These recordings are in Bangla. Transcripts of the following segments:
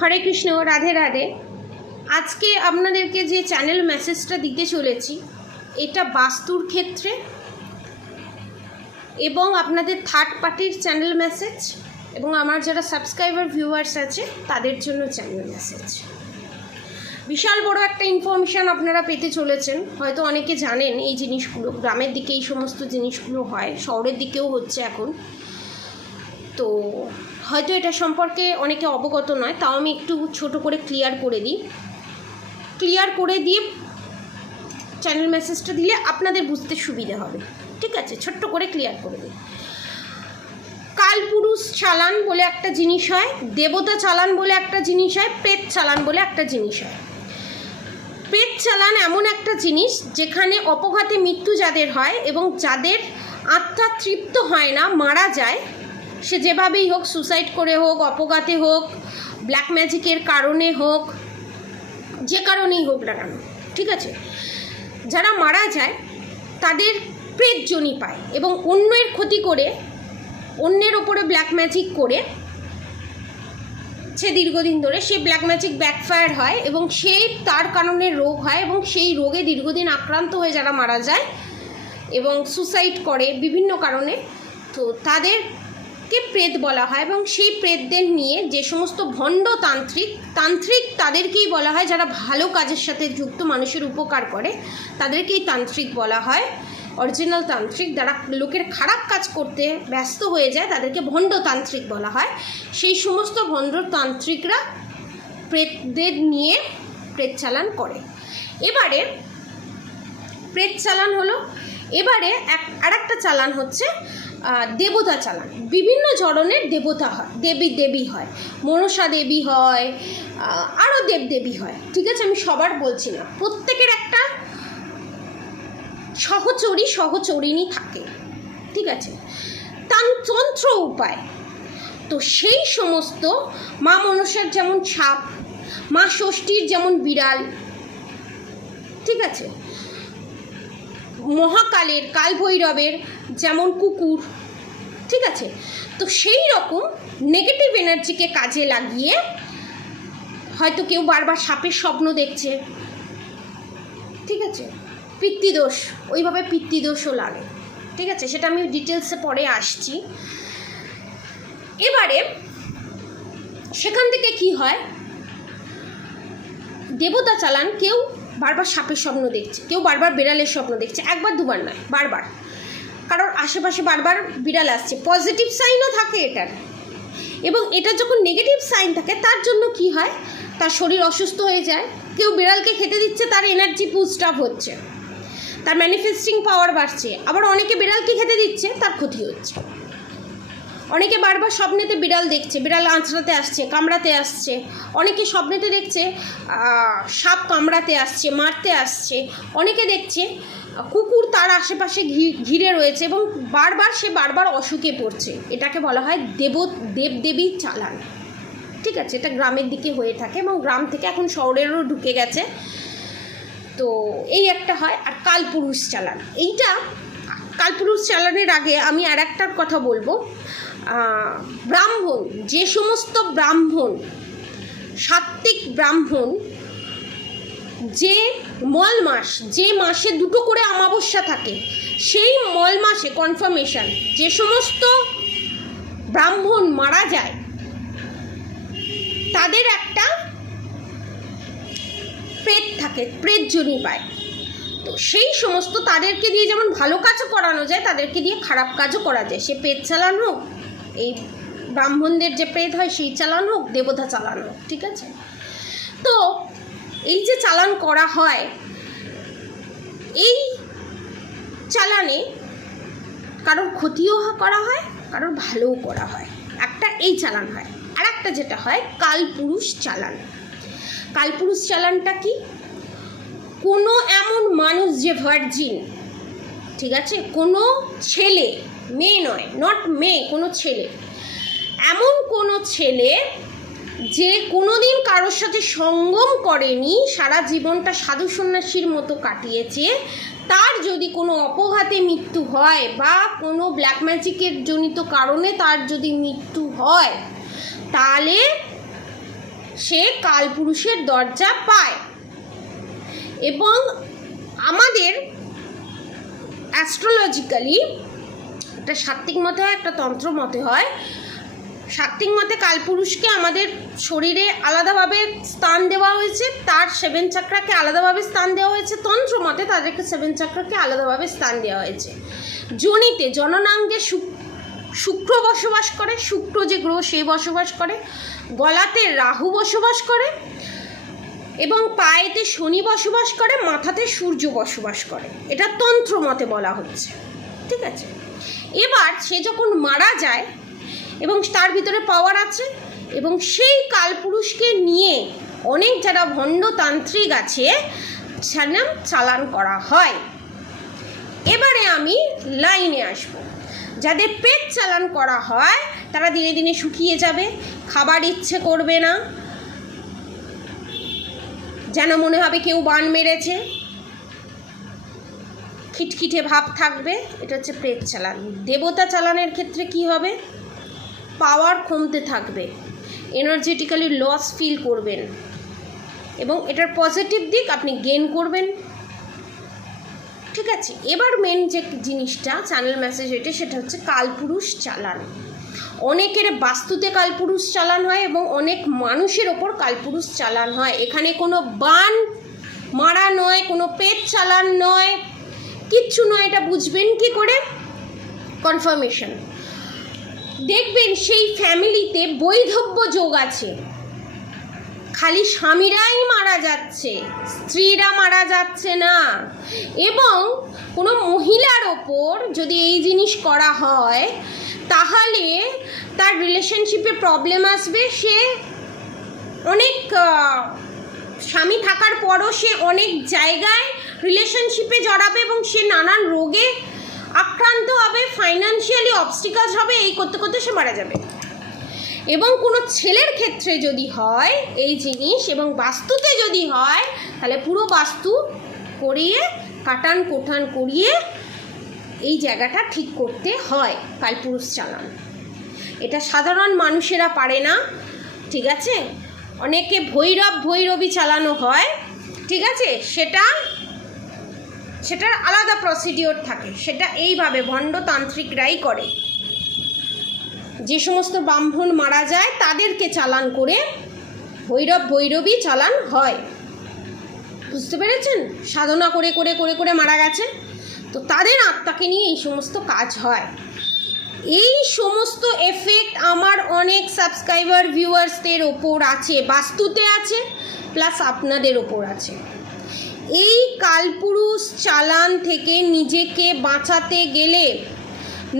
হরে কৃষ্ণ, রাধে রাধে। আজকে আপনাদেরকে যে চ্যানেল মেসেজটা দিতে চলেছি, এটা বাস্তুর ক্ষেত্রে এবং আপনাদের থার্ড পার্টির চ্যানেল মেসেজ এবং আমার যারা সাবস্ক্রাইবার ভিউয়ার্স আছে তাদের জন্য চ্যানেল মেসেজ। বিশাল বড় একটা ইনফরমেশান আপনারা পেতে চলেছেন। হয়তো অনেকে জানেন এই জিনিসগুলো, গ্রামের দিকে এই সমস্ত জিনিসগুলো হয়, শহরের দিকেও হচ্ছে এখন। তো হয়তো এটা সম্পর্কে অনেকে অবগত নয়, তাও আমি একটু ছোট করে ক্লিয়ার করে দিয়ে চ্যানেল মেসেজটা দিলে আপনাদের বুঝতে সুবিধা হবে। ঠিক আছে, ছোট্ট করে ক্লিয়ার করে দিই। কালপুরুষ চালান বলে একটা জিনিস হয়, দেবতা চালান বলে একটা জিনিস হয়, প্রেত চালান বলে একটা জিনিস হয়। প্রেত চালান এমন একটা জিনিস যেখানে অপঘাতে মৃত্যু যাদের হয় এবং যাদের আত্মা তৃপ্ত হয় না, মারা যায়, সে যেভাবেই হোক, সুসাইড করে হোক, অপঘাতে হোক, ব্ল্যাক ম্যাজিকের কারণে হোক, যে কারণেই হোক না কেন, ঠিক আছে, যারা মারা যায় তাদের প্রেত জনি পায় এবং অন্যের ক্ষতি করে, অন্যের ওপরে ব্ল্যাক ম্যাজিক করে সে দীর্ঘদিন ধরে সেই ব্ল্যাক ম্যাজিক ব্যাকফায়ার হয় এবং সেই তার কারণে রোগ হয় এবং সেই রোগে দীর্ঘদিন আক্রান্ত হয়ে যারা মারা যায় এবং সুসাইড করে বিভিন্ন কারণে, তো তাদেরকে প্রেত বলা হয়। এবং সেই প্রেতদের নিয়ে যে সমস্ত ভণ্ড তান্ত্রিক তাদেরকেই বলা হয়, যারা ভালো কাজের সাথে যুক্ত, মানুষের উপকার করে, তাদেরকেই তান্ত্রিক বলা হয়। অরিজিনাল তান্ত্রিক, যারা লোকের খারাপ কাজ করতে ব্যস্ত হয়ে যায় তাদেরকে ভণ্ড তান্ত্রিক বলা হয়। সেই সমস্ত ভণ্ড তান্ত্রিকরা প্রেতদের নিয়ে প্রেত চালান করে। এবারে প্রেত চালান হলো, এবারে আরেকটা চালান হচ্ছে দেবতা চালান। বিভিন্ন ধরনের দেবতা হয়, দেবী হয়, মনসা দেবী হয়, আরও দেবদেবী হয়। ঠিক আছে, আমি সবার বলছি না, প্রত্যেকের একটা সহচরিণী থাকে। ঠিক আছে, তন্ত্র উপায়। তো সেই সমস্ত মা মনসার যেমন সাপ, মা ষষ্ঠীর যেমন বিড়াল, ঠিক আছে, মহাকালের, কালভৈরবের যেমন কুকুর, ঠিক আছে। তো সেই রকম নেগেটিভ এনার্জিকে কাজে লাগিয়ে হয়তো কেউ বারবার সাপের স্বপ্ন দেখছে, ঠিক আছে, পিতৃদোষ, ওইভাবে পিতৃদোষও লাগে। ঠিক আছে, সেটা আমি ডিটেলসে পরে আসছি। এবারে সেখান থেকে কি হয়, দেবতা চালান, কেউ বারবার সাপের স্বপ্ন দেখছে, কেউ বারবার বিড়ালের স্বপ্ন দেখছে, একবার দুবার নয়, বারবার, কারণ আশেপাশে বারবার বিড়াল আসছে, পজিটিভ সাইনও থাকে এটার। এবং এটা যখন নেগেটিভ সাইন থাকে তার জন্য কি হয়, তার শরীর অসুস্থ হয়ে যায়। কেউ বিড়ালকে খেতে দিচ্ছে, তার এনার্জি বুস্ট আপ হচ্ছে, তার ম্যানিফেস্টিং পাওয়ার বাড়ছে। আবার অনেকে বিড়ালকে খেতে দিচ্ছে, তার ক্ষতি হচ্ছে। অনেকে বারবার স্বপ্নেতে বিড়াল দেখছে, বিড়াল আঁচড়াতে আসছে, কামড়াতে আসছে। অনেকে স্বপ্নেতে দেখছে সাপ কামড়াতে আসছে, মারতে আসছে। অনেকে দেখছে কুকুর তার আশেপাশে ঘিরে রয়েছে এবং সে বারবার অসুখে পড়ছে। এটাকে বলা হয় দেবদেবী চালান। ঠিক আছে, এটা গ্রামের দিকে হয়ে থাকে এবং গ্রাম থেকে এখন শহরেরও ঢুকে গেছে। তো এই একটা হয়। আর কালপুরুষ চালান, এইটা কালপুরুষ চালানের আগে আমি আর একটার কথা বলবো। ব্রাহ্মণ, যে সমস্ত ব্রাহ্মণ, সাত্ত্বিক ব্রাহ্মণ, যে যে মাসে দুটো করে অমাবস্যা থাকে, সেই মাসে কনফার্মেশন, যে সমস্ত ব্রাহ্মণ মারা যায় তাদের একটা প্রেত থাকে, প্রেত জনি পায়। তো সেই সমস্ত তাদেরকে দিয়ে যেমন ভালো কাজও করানো যায়, তাদেরকে দিয়ে খারাপ কাজও করা যায়। সে প্রেত চালান হোক, এই ব্রাহ্মণদের যে প্রেত হয় সেই চালান হোক, দেবতা চালান হোক, ঠিক আছে। তো এই যে চালান করা হয়, এই চালানে কারোর ক্ষতিও করা হয়, কারোর ভালোও করা হয়। একটা এই চালান হয়। আর একটা যেটা হয় কালপুরুষ চালান। কালপুরুষ চালানটা কি, কোনো এমন মানুষ যে ভার্জিন, ঠিক আছে, কোনো ছেলে, মেয়ে নয়, নট মেয়ে, কোনো ছেলে, এমন কোনো ছেলে যে কোনোদিন কারোর সাথে সঙ্গম করেনি, সারা জীবনটা সাধু সন্ন্যাসীর মতো কাটিয়েছে, তার যদি কোনো অপঘাতে মৃত্যু হয় বা কোনো ব্ল্যাক ম্যাজিকের জনিত কারণে তার যদি মৃত্যু হয়, তাহলে সে কালপুরুষের দরজা পায়। এবং আমাদের অ্যাস্ট্রোলজিক্যালি একটা সাত্ত্বিক মতে হয়, একটা তন্ত্র মতে হয়। সাত্ত্বিক মতে কালপুরুষকে আমাদের শরীরে আলাদাভাবে স্থান দেওয়া হয়েছে, তার 7 চাকরাকে আলাদাভাবে স্থান দেওয়া হয়েছে। তন্ত্র মতে তাদেরকে 7 চাকরাকে আলাদাভাবে স্থান দেওয়া হয়েছে। যোনিতে জননাঙ্গে শুক্র বসবাস করে, শুক্র যে গ্রহ সে বসবাস করে। গলাতে রাহু বসবাস করে এবং পায়েতে শনি বসবাস করে, মাথাতে সূর্য বসবাস করে। এটা তন্ত্র মতে বলা হচ্ছে, ঠিক আছে। এবার সে যখন মারা যায় এবং তার ভিতরে পাওয়ার আছে, এবং সেই কালপুরুষকে নিয়ে অনেক যারা ভণ্ডতান্ত্রিক আছে চালান করা হয়। এবারে আমি লাইনে আসব। যাদের পেট চালান করা হয় তারা দিনে দিনে শুকিয়ে যাবে, খাবার ইচ্ছে করবে না, যেন মনে হবে কেউ বান মেরেছে, খিটখিটে ভাব থাকবে। এটা হচ্ছে পেট চালান। দেবতা চালানের ক্ষেত্রে কি হবে? পাওয়ার কমতে থাকবে, এনার্জেটিক্যালি লস ফিল করবেন, এবং এটার পজিটিভ দিক আপনি গেইন করবেন, ঠিক আছে। এবার মেন যে জিনিসটা চ্যানেল মেসেজ এটা, সেটা হচ্ছে কালপুরুষ চালান। অনেকের বাস্তুতে কালপুরুষ চালান হয় এবং অনেক মানুষের ওপর কালপুরুষ চালান হয়। এখানে কোনো বান মারা নয়, কোনো পেট চালান নয়, কিচ্ছু নয়। এটা বুঝবেন কি করে? কনফার্মেশন দেখবেন সেই ফ্যামিলিতে বৈধব্য যোগ আছে, খালি স্বামীরাই মারা যাচ্ছে, স্ত্রীরা মারা যাচ্ছে না। এবং কোনো মহিলার ওপর যদি এই জিনিস করা হয় তাহলে তার রিলেশনশিপে প্রবলেম আসবে। সে অনেক স্বামী থাকার পরও সে অনেক জায়গায় রিলেশনশিপে জড়াবে এবং সে নানান রোগে আক্রান্ত হবে, ফাইন্যান্সিয়ালি অবস্টিকালস হবে, এই করতে করতে সে মারা যাবে। এবং কোনো ছেলের ক্ষেত্রে যদি হয় এই জিনিস এবং বাস্তুতে যদি হয়, তাহলে পুরো বাস্তু করিয়ে কাটান কোটান করিয়ে এই জায়গাটা ঠিক করতে হয়। কালপুরুষ চালান এটা সাধারণ মানুষেরা পারে না, ঠিক আছে। অনেকে ভৈরবী চালানো হয়, ঠিক আছে। সেটার আলাদা প্রসিডিওর থাকে, সেটা এইভাবে ভণ্ডতান্ত্রিকরাই করে। যে সমস্ত ব্রাহ্মণ মারা যায় তাদেরকে চালান করে ভৈরবী চালান হয়, বুঝতে পেরেছেন? সাধনা করে করে করে করে মারা গেছে, তো তাদের আত্মাকে নিয়ে এই সমস্ত কাজ হয়। এই সমস্ত এফেক্ট আমার অনেক সাবস্ক্রাইবার ভিউয়ার্সদের ওপর আছে, বাস্তুতে আছে, প্লাস আপনাদের ওপর আছে। এই কালপুরুষ চালান থেকে নিজেকে বাঁচাতে গেলে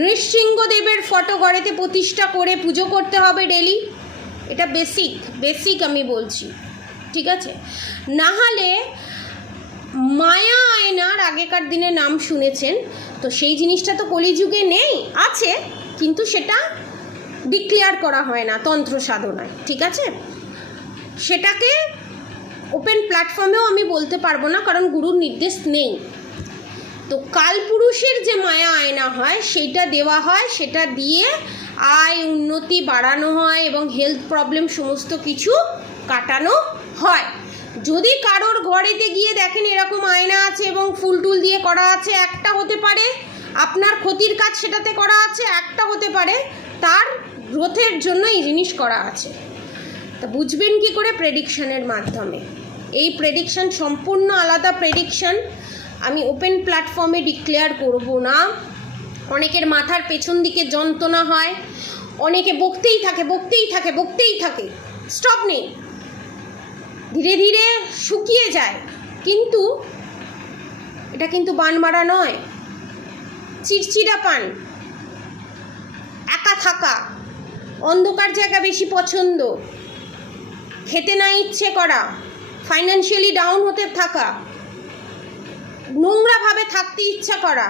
নৃসিংহদেবের ফটো ঘরেতে প্রতিষ্ঠা করে পুজো করতে হবে ডেলি। এটা বেসিক আমি বলছি, ঠিক আছে। না হলে মায়া আয়নার আগেকার দিনে নাম শুনেছেন, তো সেই জিনিসটা তো কলিযুগে নেই, আছে, কিন্তু সেটা ডিক্লেয়ার করা হয় না তন্ত্র সাধনায়, ঠিক আছে। সেটাকে ওপেন প্ল্যাটফর্মেও আমি বলতে পারবো না, কারণ গুরুর নির্দেশ নেই। তো কালপুরুষের যে মায়া আয়না হয় সেইটা দেওয়া হয়, সেটা দিয়ে আয় উন্নতি বাড়ানো হয় এবং হেলথ প্রবলেম সমস্ত কিছু কাটানো হয়। যদি কারোর ঘরেতে গিয়ে দেখেন এরকম আয়না আছে এবং ফুল টুল দিয়ে করা আছে, একটা হতে পারে আপনার ক্ষতির কাজ সেটাতে করা আছে, একটা হতে পারে তার গ্রোথের জন্য এই জিনিস করা আছে। তা বুঝবেন কি করে? প্রেডিকশনের মাধ্যমে। এই প্রেডিকশন সম্পূর্ণ আলাদা প্রেডিকশন, আমি ওপেন প্ল্যাটফর্মে ডিক্লেয়ার করব না। অনেকের মাথার পেছন দিকে যন্ত্রণা হয়, অনেকে বকতেই থাকে, স্টপ নেই, ধীরে ধীরে শুকিয়ে যায়। কিন্তু এটা কিন্তু বান মারা নয়, চিড়চিড়া পান, একা থাকা, অন্ধকার জায়গা বেশি পছন্দ, খেতে না ইচ্ছে করা, ফাইন্যান্সিয়ালি ডাউন হতে থাকা, নোংরাভাবে থাকতে ইচ্ছা করা,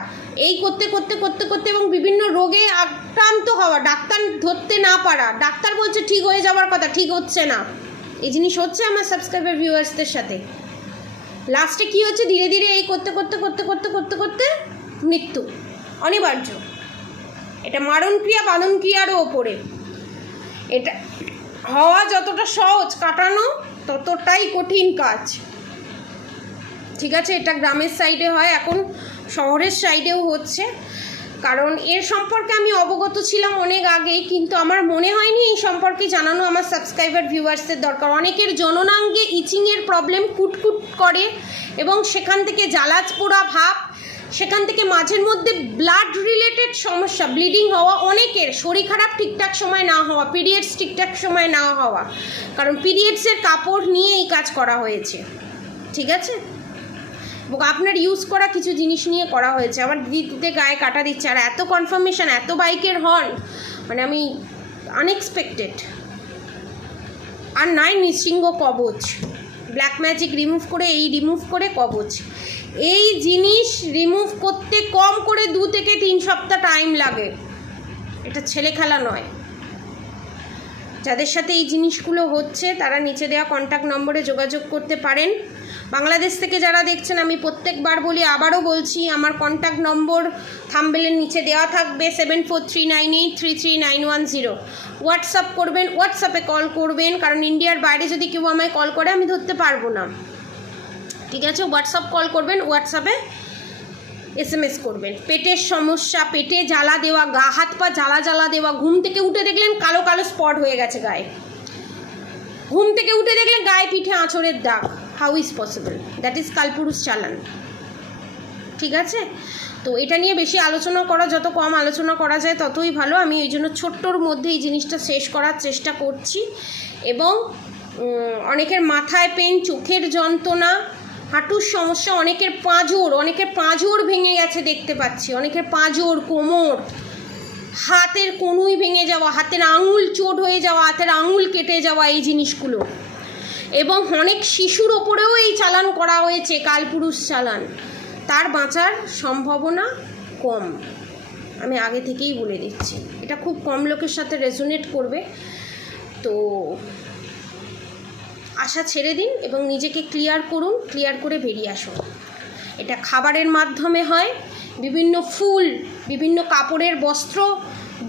এই করতে করতে করতে করতে এবং বিভিন্ন রোগে আক্রান্ত হওয়া, ডাক্তার ধরতে না পারা, ডাক্তার বলছে ঠিক হয়ে যাওয়ার কথা, ঠিক হচ্ছে না। এই জিনিস হচ্ছে আমার সাবস্ক্রাইবার ভিউয়ার্সদের সাথে। লাস্টে কি হচ্ছে? ধীরে ধীরে এই করতে করতে করতে করতে করতে করতে মৃত্যু অনিবার্য। এটা মারণ ক্রিয়া বাদন ক্রিয়ারও ওপরে। এটা হওয়া যতটা সহজ, কাটানো ততটাই কঠিন কাজ। ঠিক আছে, এটা গ্রামের সাইডে হয়, এখন শহরের সাইডেও হচ্ছে। কারণ এর সম্পর্কে আমি অবগত ছিলাম অনেক আগেই, কিন্তু আমার মনে হয়নি এই সম্পর্কে জানানো আমার সাবস্ক্রাইবার ভিউয়ার্সদের দরকার। অনেকের জননাঙ্গে ইচিংয়ের প্রবলেম, কুটকুট করে এবং সেখান থেকে জ্বালাজ পোড়া ভাব, সেখান থেকে মাঝের মধ্যে ব্লাড রিলেটেড সমস্যা, ব্লিডিং হওয়া, অনেকের শরীর খারাপ ঠিকঠাক সময় না হওয়া, পিরিয়ডস ঠিকঠাক সময় না হওয়া, কারণ পিরিয়ডসের কাপড় নিয়ে এই কাজ করা হয়েছে। ঠিক আছে, এবং আপনার ইউজ করা কিছু জিনিস নিয়ে করা হয়েছে। আমার দিদিতে গায়ে কাটা দিচ্ছে, আর এত কনফার্মেশন, এত বাইকের হর্ন, মানে আমি আনএক্সপেক্টেড। আর নাই নৃসিংহ কবচ, ব্ল্যাক ম্যাজিক রিমুভ করে, এই রিমুভ করে কবচ, এই জিনিস রিমুভ করতে কম করে 2 থেকে 3 সপ্তাহ টাইম লাগে। এটা ছেলে খেলা নয়। যাদের সাথে এই জিনিসগুলো হচ্ছে তারা নিচে দেওয়া কন্ট্যাক্ট নম্বরে যোগাযোগ করতে পারেন। বাংলাদেশ থেকে যারা দেখছেন, আমি প্রত্যেকবার বলি, আবারও বলছি, আমার কন্ট্যাক্ট নম্বর থাম্বনেলের নিচে দেওয়া থাকবে, 7439833910। হোয়াটসঅ্যাপ করবেন, হোয়াটসঅ্যাপে কল করবেন, কারণ ইন্ডিয়ার বাইরে যদি কেউ আমায় কল করে আমি ধরতে পারবো না। ঠিক আছে, হোয়াটসঅ্যাপ কল করবেন, হোয়াটসঅ্যাপে SMS করবেন। পেটের সমস্যা, পেটে জ্বালা দেওয়া, গা হাত পা জ্বালা জ্বালা দেওয়া, ঘুম থেকে উঠে দেখলেন কালো কালো স্পট হয়ে গেছে গায়ে, ঘুম থেকে উঠে দেখলেন গায়ে পিঠে আঁচড়ের দাগ, how is possible? That is কালপুরুষ চালান। ঠিক আছে, তো এটা নিয়ে বেশি আলোচনা করা, যত কম আলোচনা করা যায় ততই ভালো। আমি এই জন্য ছোট্টর মধ্যে এই জিনিসটা শেষ করার চেষ্টা করছি। এবং অনেকের মাথায় পেন, চোখের যন্ত্রণা, হাঁটুর সমস্যা, অনেকের পাঁজর ভেঙে গেছে দেখতে পাচ্ছি, অনেকের পাঁজর, কোমর, হাতের কনুই ভেঙে যাওয়া, হাতের আঙুল চোট হয়ে যাওয়া, হাতের আঙুল কেটে যাওয়া, এই জিনিসগুলো। এবং অনেক শিশুর ওপরেও এই চালান করা হয়েছে, কালপুরুষ চালান। তার বাঁচার সম্ভাবনা কম, আমি আগে থেকেই বলে দিচ্ছি। এটা খুব কম লোকের সাথে রেজোনেট করবে। তো আশা ছেড়ে দিন এবং নিজেকে ক্লিয়ার করুন, ক্লিয়ার করে বেরিয়ে আসুন। এটা খাবারের মাধ্যমে হয়, বিভিন্ন ফুল, বিভিন্ন কাপড়ের বস্ত্র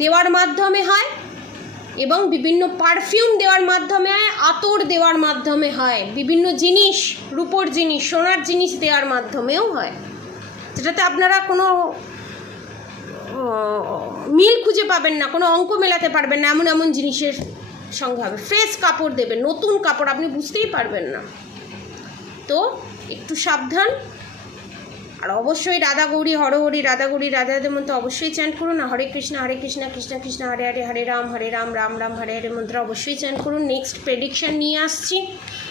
দেওয়ার মাধ্যমে হয়, এবং বিভিন্ন পারফিউম দেওয়ার মাধ্যমে হয়, আতর দেওয়ার মাধ্যমে হয়, বিভিন্ন জিনিস, রূপোর জিনিস, সোনার জিনিস দেওয়ার মাধ্যমেও হয়, যেটাতে আপনারা কোনো মিল খুঁজে পাবেন না, কোনো অঙ্ক মেলাতে পারবেন না, এমন এমন জিনিসের সঙ্গে হবে। ফ্রেশ কাপড় দেবেন, নতুন কাপড়, আপনি বুঝতেই পারবেন না। তো একটু সাবধান। আর অবশ্যই রাধা গৌরী হরহরি, রাধা গৌরী রাধাদের মধ্যে অবশ্যই চ্যান্ট করুন। হরে কৃষ্ণ কৃষ্ণ কৃষ্ণ হরে হরে, হরে রাম রাম রাম হরে হরে মন্ত্র অবশ্যই চ্যান্ট করুন। নেক্সট প্রেডিকশন নিয়ে আসছি।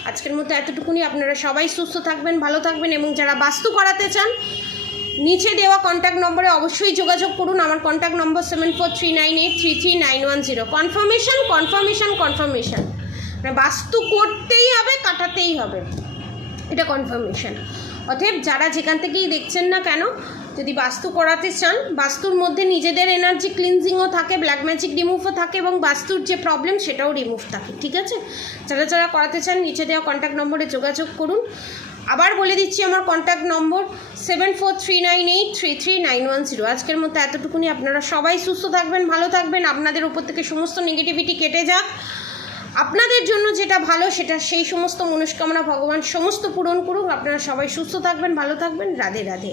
আজকের মতো এতটুকুনি। আপনারা সবাই সুস্থ থাকবেন, ভালো থাকবেন, এবং যারা বাস্তু করাতে চান নিচে দেওয়া কন্ট্যাক্ট নম্বরে অবশ্যই যোগাযোগ করুন। আমার contact number 7439833910। Confirmation confirmation confirmation, মানে বাস্তু করতেই হবে, কাটাতেই হবে, এটা কনফার্মেশন। অতএব যারা যেখান থেকেই দেখছেন না কেন, যদি বাস্তু করাতে চান, বাস্তুর মধ্যে নিজেদের এনার্জি ক্লিনজিংও থাকে, ব্ল্যাক ম্যাজিক রিমুভও থাকে, এবং বাস্তুর যে প্রবলেম সেটাও রিমুভ থাকে। ঠিক আছে, যারা যারা করাতে চান নিচে দেওয়া কন্ট্যাক্ট নম্বরে যোগাযোগ করুন। আবার বলে দিচ্ছি, আমার কন্ট্যাক্ট নম্বর 7439833910। আজকের মতো এতটুকুনি। আপনারা সবাই সুস্থ থাকবেন, ভালো থাকবেন, আপনাদের উপর থেকে সমস্ত নেগেটিভিটি কেটে যাক, আপনাদের জন্য যেটা ভালো সেটা, সেই সমস্ত মনস্কামনা ভগবান সমস্ত পূরণ করুক। আপনারা সবাই সুস্থ থাকবেন, ভালো থাকবেন। রাধে রাধে।